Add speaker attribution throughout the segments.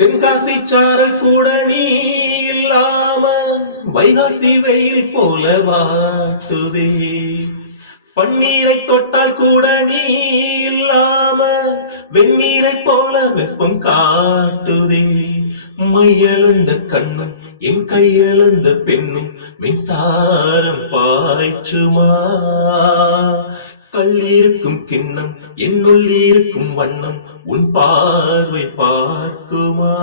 Speaker 1: தென்காசி சாரல் கூட நீ இல்லாம வைகாசி வெயில் போல வாட்டுதே. பன்னீரை தொட்டால் கூட நீ இல்லாம வெந்நீரை போல வெப்பம் காட்டுதே. மையெழுந்த கண்ணும் என் கையெழுந்த பெண்ணும் மின்சாரம் பாய்ச்சுமா. கல்லிருக்கும் கிண்ணம் என்னுள் இருக்கும் வண்ணம் உன் பார்வை பார்க்குமா?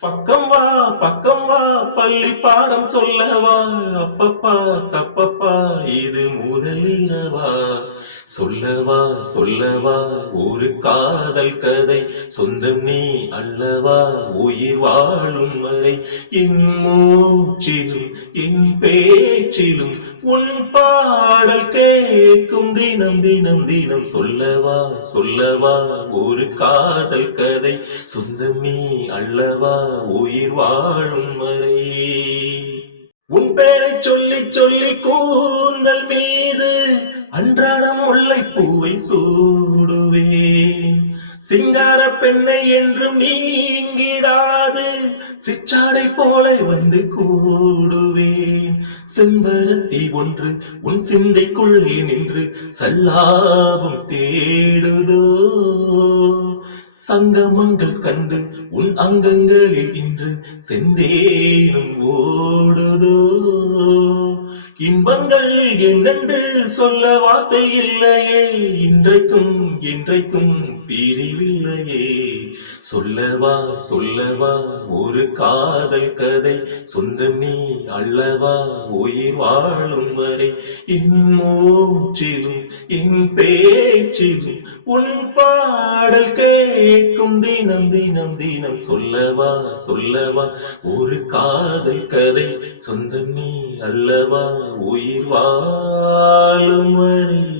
Speaker 1: பக்கம் வா பக்கம் வா பள்ளி பாடம் சொல்லவா? அப்பப்பா தப்பப்பா இது சொல்லவா சொல்லவா ஒரு காதல் கதை. சொந்தம் நீ அல்லவா உயிர் வாழும் வரை. இம்மூச்சிலும் என் பேச்சிலும் உன் பாடல் கேட்கும் தினம் தினம் தினம். சொல்லவா சொல்லவா ஒரு காதல் கதை. சொந்தம் நீ அல்லவா உயிர் வாழும் வரை. உன் பேரை சொல்லி சொல்லி கூந்தல் மீ சூடுவேன். சிங்கார பெண்ணை என்றும் நீங்கிடாது. சிற்றாடை போல வந்து கூடுவேன். செம்பருத்தி ஒன்று உன் சிந்தைக்குள்ளே நின்று சல்லாபம் தேடுதோ. சங்கமங்கள் கண்டு உன் அங்கங்களில் இன்று செந்தேனும் ஓடு இன்பங்கள் என்னென்று சொல்ல வார்த்தை இல்லையே. இன்றைக்கும் இன்றைக்கும் பிரிவில்லையே. சொல்லவா சொல்லவா ஒரு காதல் கதை. சொந்தம் நீ அல்லவா உயிர் வாழும் வரை. என் மூச்சிலும் என் பேச்சிலும் உன் பாடல் கேட்கும் தினம் தினம் தினம். சொல்லவா சொல்லவா ஒரு காதல் கதை. சொந்தம் நீ அல்லவா உயிர் வாழும் வரை